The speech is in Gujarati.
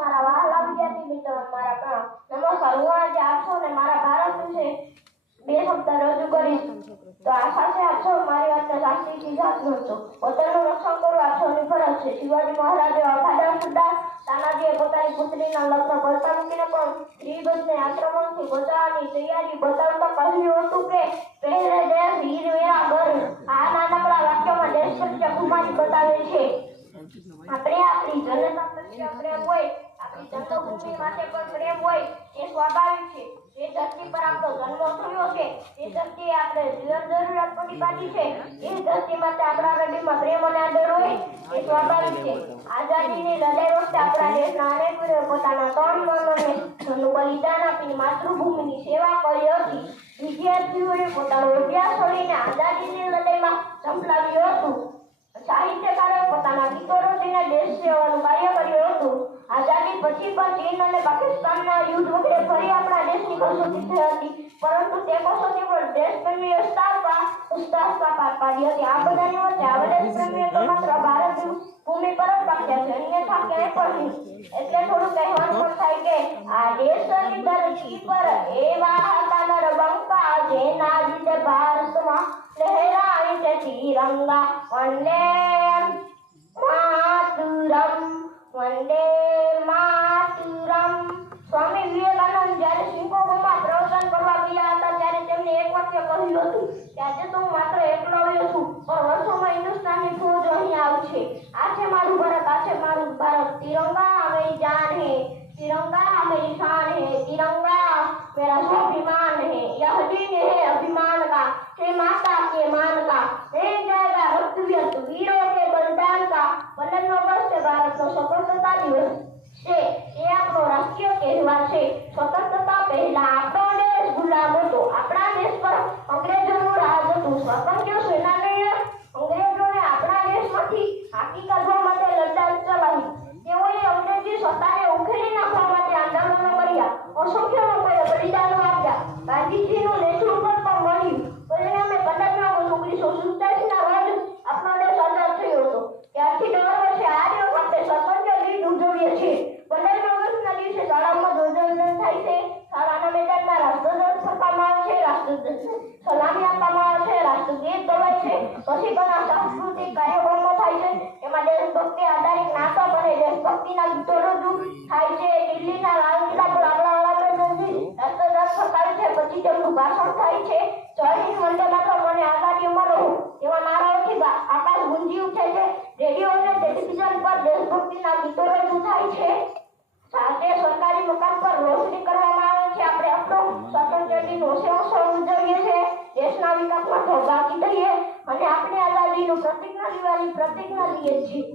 મારા વહાલા વિદ્યાર્થી મિત્રો, મારા નમસ્કાર. હું આજે આપ સૌને મારા ભારત વિશે બે શબ્દ રજૂ કરીશ. તો આશા છે આપ સૌ મારી વાતને શાંતિથી સાંભળશો. પોતાનું રક્ષણ કરવું આપ સૌની ફરજ છે. શિવાજી મહારાજે વફાદાર સરદાર તાનાજીએ પોતાની પુત્રીના લગ્ન કરતા મૂકીને પણ શ્રીગંજને આક્રમણથી બચાવવાની તૈયારી બતાવતા કહ્યું હતું કે પહેરે દેશ વીર મેરા ઘર. આ નાનકડા વાક્યમાં દેશ પ્રત્યે ખુમારી બતાવે છે. આપણે આપણી જનતા પ્રત્યે પ્રેમ હોય, આપણી જન્મભૂમિ માટે પણ પ્રેમ હોય એ સ્વાભાવિક છે. જે ધરતી પર આપણો જન્મ થયો છે, એ ધરતી આપણે જીવન જરૂરિયાત પૂરી પાડી છે, એ ધરતી માટે આપણા હૃદયમાં પ્રેમ અને આદર હોય એ સ્વાભાવિક છે. આઝાદીની લડાઈ વખતે આપણા દેશના અનેક વીરોએ પોતાના તન મન અને ધનનું બલિદાન આપીને માતૃભૂમિની સેવા કરી હતી. વિદ્યાર્થીઓએ પોતાનો અભ્યાસ છોડીને આઝાદીની લડાઈમાં ઝંપલાવ્યું હતું. સાહિત્યકારોએ પોતાના ગીતો રચીને દેશ સેવાનું કાર્ય કર્યું હતું. આઝાદી પછી પણ ચીન અને પાકિસ્તાનના યુદ્ધ વખતે ફરી આપણા દેશની કસોટી થઈ હતી, પરંતુ તે કસોટી પર દેશપ્રેમી હસ્તાક્ષર પાડી હતી. આ બધાની વચ્ચે આ દેશપ્રેમીઓ તો માત્ર ભારત ભૂમિ પર જ પાક્યા છે, અન્યથા ક્યાંય પણ નહીં. એટલે થોડું કહેવાનું પણ થાય કે આ દેશની ધરતી પર એવા હતા નરબંકા જેના લીધે ભારતમાં લહેરાય છે તિરંગા. વંદે માતરમ, વંદે માતરમ. સ્વામી વિવેકાનંદ જ્યારે શિકાગોમાં પ્રવચન કરવા ગયા હતા ત્યારે તેમને એક વાક્ય કહ્યું હતું કે આજે તો હું માત્ર એકલો આવ્યો છું, પણ વર્ષોમાં હિન્દુસ્તાનની ફૌજ અહીં આવશે. આ છે મારું ભારત, આ છે મારું ભારત. તિરંગા મેરી જાન હે, तिरंगा मेरी शान है, तिरंगा मेरा स्वाभिमान है. यह दिन है अभिमान का, हे माता के मान का, नहीं जाएगा रक्त व्यर्थ वीरों के बलिदान का. 15 ऑगस्ट भारतનો સ્વતંત્રતા દિવસ છે. એ આપણો રાષ્ટ્રીય તહેવાર છે. સ્વતંત્રતા પહેલા આપણો દેશ ગુલામ હતો. આપણા દેશ પર અંગ્રેજોનું રાજ હતું. સ્વાતંત્ર્ય સેનાનીઓએ અંગ્રેજોને આપણા દેશમાંથી હાકી કાઢવા માટે લડાઈ ચલાવી. તેઓએ અંગ્રેજી સત્તાને ઉખેડી નાખવા માટે આંદોલનો કર્યા. અસંખ્ય લોકોએ બલિદાનો આપ્યા. ગાંધીજીનું નેતૃત્વ પણ મળ્યું. પરિણામે 15 ઓગસ્ટ 1947ના રોજ આપણો દેશ આઝાદ થયો હતો. ત્યારથી દર વર્ષે આ દિવસ આપણે સ્વાતંત્ર્ય દિન ઉજવીએ છીએ. 15 ઓગસ્ટના દિવસે શાળામાં ધ્વજવંદન થાય છે. શાળાના મેદાનમાં રાષ્ટ્રધ્વજ ફરકાવવામાં આવે છે, રાષ્ટ્રધ્વજને સલામી આપવામાં આવે છે, રાષ્ટ્રગીત ગવાય છે. પછી ઘણા સાંસ્કૃતિક કાર્યક્રમો થાય છે. એમાં દેશભક્તિ આધારિત નાટક અને દેશભક્તિના ગીતો રજૂ થાય છે. દિલ્હીના લાલ કિલ્લા પર આપણા વડાપ્રધાનજી રાષ્ટ્રધ્વજ ફરકાવે છે. પછી તેમનું ભાષણ થાય છે. જય હિન્દ, વંદે માતરમ અને આઝાદી અમર રહો એવા નારાઓથી આકાશ ગુંજી ઉઠે છે. રેડિયો અને ટેલિવિઝન પર દેશભક્તિના ગીતો રજૂ થાય છે. સાથે સરકારી મકાન પર રોશની કરવામાં આવે છે. આપણે આપણો સ્વાતંત્ર્ય દિન ઉજવીએ છીએ. દેશના વિકાસમાં સહભાગી થઈએ અને આપણે આઝાદીનું પ્રતિજ્ઞા લઈએ છીએ.